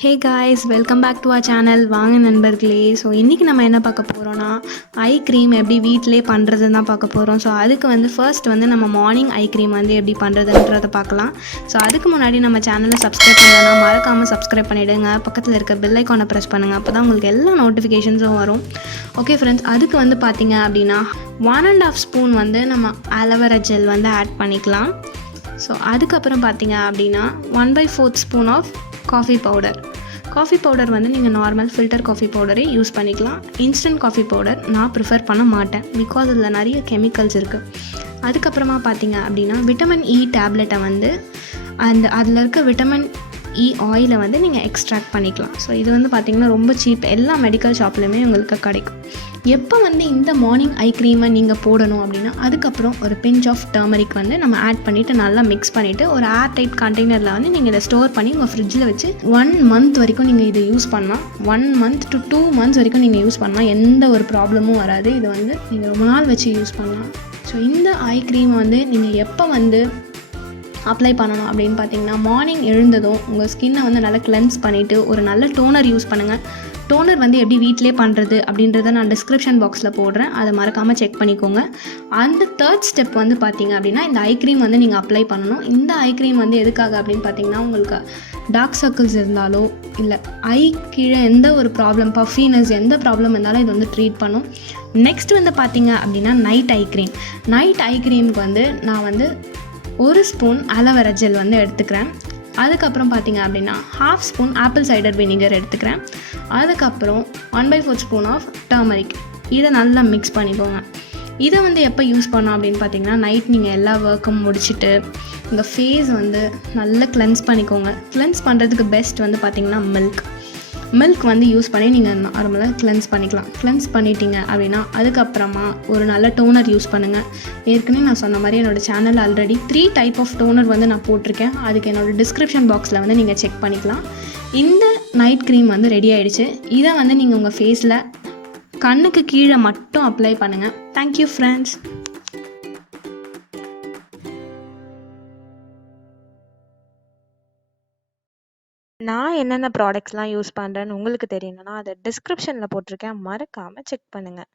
Hey guys, welcome back to our channel. வாங்க நண்பர்களே. So இன்றைக்கி நம்ம என்ன பார்க்க போகிறோன்னா, ஐ க்ரீம் எப்படி வீட்டிலே பண்ணுறதுன்னு தான் பார்க்க போகிறோம். ஸோ அதுக்கு ஃபர்ஸ்ட் நம்ம மார்னிங் ஐ க்ரீம் எப்படி பண்ணுறதுன்றதை பார்க்கலாம். ஸோ அதுக்கு முன்னாடி நம்ம சேனலை சப்ஸ்கிரைப் பண்ணலன்னா மறக்காமல் சப்ஸ்கிரைப் பண்ணிவிடுங்க. பக்கத்தில் இருக்க பெல் ஐக்கானை ப்ரெஸ் பண்ணுங்கள். அப்போ தான் உங்களுக்கு எல்லா நோட்டிஃபிகேஷன்ஸும் வரும். ஓகே ஃப்ரெண்ட்ஸ், அதுக்கு பார்த்தீங்க அப்படின்னா 1.5 ஸ்பூன் நம்ம ஆலோவேரா ஜெல் ஆட் பண்ணிக்கலாம். ஸோ அதுக்கப்புறம் பார்த்தீங்க அப்படின்னா 1/4 ஸ்பூன் ஆஃப் காஃபி பவுடர் நீங்கள் நார்மல் ஃபில்டர் காஃபி பவுடரே யூஸ் பண்ணிக்கலாம். இன்ஸ்டன்ட் காஃபி பவுடர் நான் ப்ரிஃபர் பண்ண மாட்டேன், பிகாஸ் அதில் நிறைய கெமிக்கல்ஸ் இருக்குது. அதுக்கப்புறமா பார்த்தீங்க அப்படின்னா விட்டமின் இ டேப்லெட்டை அதில் இருக்க விட்டமின் இ ஆயிலை நீங்கள் எக்ஸ்ட்ராக்ட் பண்ணிக்கலாம். ஸோ இது பார்த்திங்கன்னா ரொம்ப சீப், எல்லா மெடிக்கல் ஷாப்லையுமே உங்களுக்கு கிடைக்கும். எப்போ இந்த மார்னிங் ஐ க்ரீமை நீங்கள் போடணும் அப்படின்னா, அதுக்கப்புறம் ஒரு பிஞ்ச் ஆஃப் டர்மரிக் நம்ம ஆட் பண்ணிவிட்டு நல்லா மிக்ஸ் பண்ணிவிட்டு ஒரு ஏர் டைட் கண்டெய்னரில் நீங்கள் இதை ஸ்டோர் பண்ணி உங்கள் ஃப்ரிட்ஜில் வச்சு 1 மந்த் வரைக்கும் நீங்கள் இதை யூஸ் பண்ணலாம். 1 month to 2 months வரைக்கும் நீங்கள் யூஸ் பண்ணலாம். எந்த ஒரு ப்ராப்ளமும் வராது. இது நீங்கள் ரொம்ப நாள் வச்சு யூஸ் பண்ணலாம். ஸோ இந்த ஐ க்ரீமை நீங்கள் எப்போ அப்ளை பண்ணணும் அப்படின்னு பார்த்தீங்கன்னா, மார்னிங் எழுந்ததும் உங்கள் ஸ்கின்னை நல்லா கிளென்ஸ் பண்ணிவிட்டு ஒரு நல்ல டோனர் யூஸ் பண்ணுங்கள். டோனர் எப்படி வீட்டிலே பண்ணுறது அப்படின்றத நான் டிஸ்கிரிப்ஷன் பாக்ஸில் போடுறேன், அதை மறக்காமல் செக் பண்ணிக்கோங்க. அந்த தேர்ட் ஸ்டெப் பார்த்தீங்க அப்படின்னா, இந்த ஐ க்ரீம் நீங்கள் அப்ளை பண்ணணும். இந்த ஐ க்ரீம் எதுக்காக அப்படின்னு பார்த்தீங்கன்னா, உங்களுக்கு டார்க் சர்க்கிள்ஸ் இருந்தாலோ இல்லை ஐ கீழே எந்த ஒரு ப்ராப்ளம், பஃபினஸ் எந்த ப்ராப்ளம் இருந்தாலும் இது ட்ரீட் பண்ணும். நெக்ஸ்ட் பார்த்தீங்க அப்படின்னா நைட் ஐ க்ரீமுக்கு நான் 1 ஸ்பூன் ஆலோவேரா ஜெல் எடுத்துக்கிறேன். அதுக்கப்புறம் பார்த்தீங்க அப்படின்னா 1/2 ஸ்பூன் ஆப்பிள் சைடர் வினிகர் எடுத்துக்கிறேன். அதுக்கப்புறம் 1/4 ஸ்பூன் ஆஃப் டர்மரிக். இதை நல்லா மிக்ஸ் பண்ணிக்கோங்க. இதை எப்போ யூஸ் பண்ணோம் அப்படின்னு பார்த்தீங்கன்னா, நைட் நீங்கள் எல்லா ஒர்க்கும் முடிச்சுட்டு உங்கள் ஃபேஸ் நல்லா கிளென்ஸ் பண்ணிக்கோங்க. கிளென்ஸ் பண்ணுறதுக்கு பெஸ்ட் பார்த்தீங்கன்னா மில்க் யூஸ் பண்ணி நீங்கள் நார்மலாக கிளென்ஸ் பண்ணிக்கலாம். கிளென்ஸ் பண்ணிட்டீங்க அப்படின்னா அதுக்கப்புறமா ஒரு நல்ல டோனர் யூஸ் பண்ணுங்கள். ஏற்கனவே நான் சொன்ன மாதிரி என்னோடய channel already 3 type of toner நான் போட்டிருக்கேன். அதுக்கு என்னோடய டிஸ்கிரிப்ஷன் பாக்ஸில் நீங்கள் செக் பண்ணிக்கலாம். இந்த நைட் க்ரீம் ரெடி ஆகிடுச்சு. இதை நீங்கள் உங்கள் ஃபேஸில் கண்ணுக்கு கீழே மட்டும் அப்ளை பண்ணுங்கள். Thank you friends. நான் என்னென்ன ப்ராடக்ட்ஸ்லாம் யூஸ் பண்ணுறேன்னு உங்களுக்கு தெரியணும்னா, அதை டிஸ்கிரிப்ஷனில் போட்டிருக்கேன், மறக்காமல் செக் பண்ணுங்கள்.